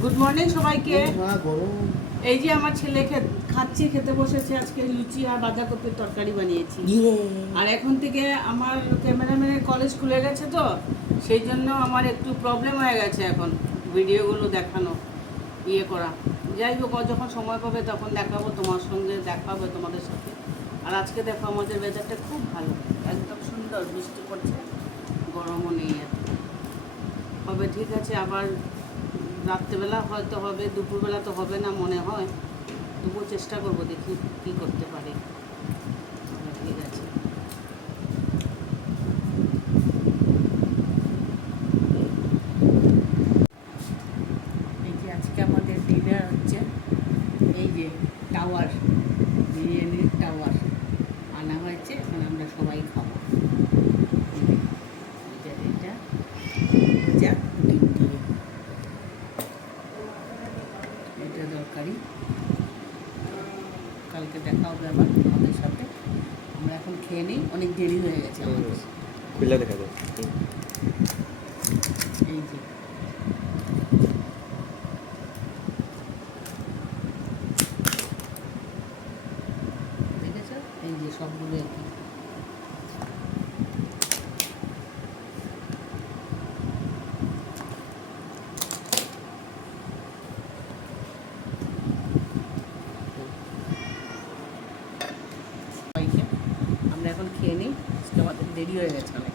Good morning সবাইকে। এই যে আমার ছেলে খাচ্ছে, খেতে বসেছে। আজকে লুচি আর বাঁধাকপির তরকারি বানিয়েছি। আর এখন থেকে আমার ক্যামেরাম্যানের কলেজ খুলে গেছে, তো সেই জন্য আমার একটু প্রবলেম হয়ে গেছে এখন ভিডিওগুলো দেখানো, করা। যাই হোক, যখন সময় পাবে তখন দেখাবো, তোমার সঙ্গে দেখাবো, তোমাদের সাথে। আর আজকে দেখো আমাদের ওয়েদারটা খুব ভালো, একদম সুন্দর, বৃষ্টি পড়ছে, গরমও নেই এত। হবে ঠিক আছে, আবার রাত্রেবেলা হয়তো হবে, দুপুরবেলা তো হবে না মনে হয়। তবুও চেষ্টা করবো, দেখি কী করতে পারি। ঠিক আছে, এই যে আজকে আমাদের ডিনার হচ্ছে, এই যে টাওয়ার, বিরিয়ানির টাওয়ার আনা হয়েছে, এখন আমরা সবাই খাবো। এটা যা ডিম দিয়ে, এটা দরকারি। কালকে দেখা হবে আবার আমাদের সাথে। আমরা এখন খেয়ে নিই, অনেক দেরি হয়ে গেছে আমাদের। খুলে দেখা যায়। এই যে দেখেছো, এই যে সবগুলো একই। আমরা এখন খেয়ে নিই, আজকে আমাদের দেরি হয়ে গেছে অনেক।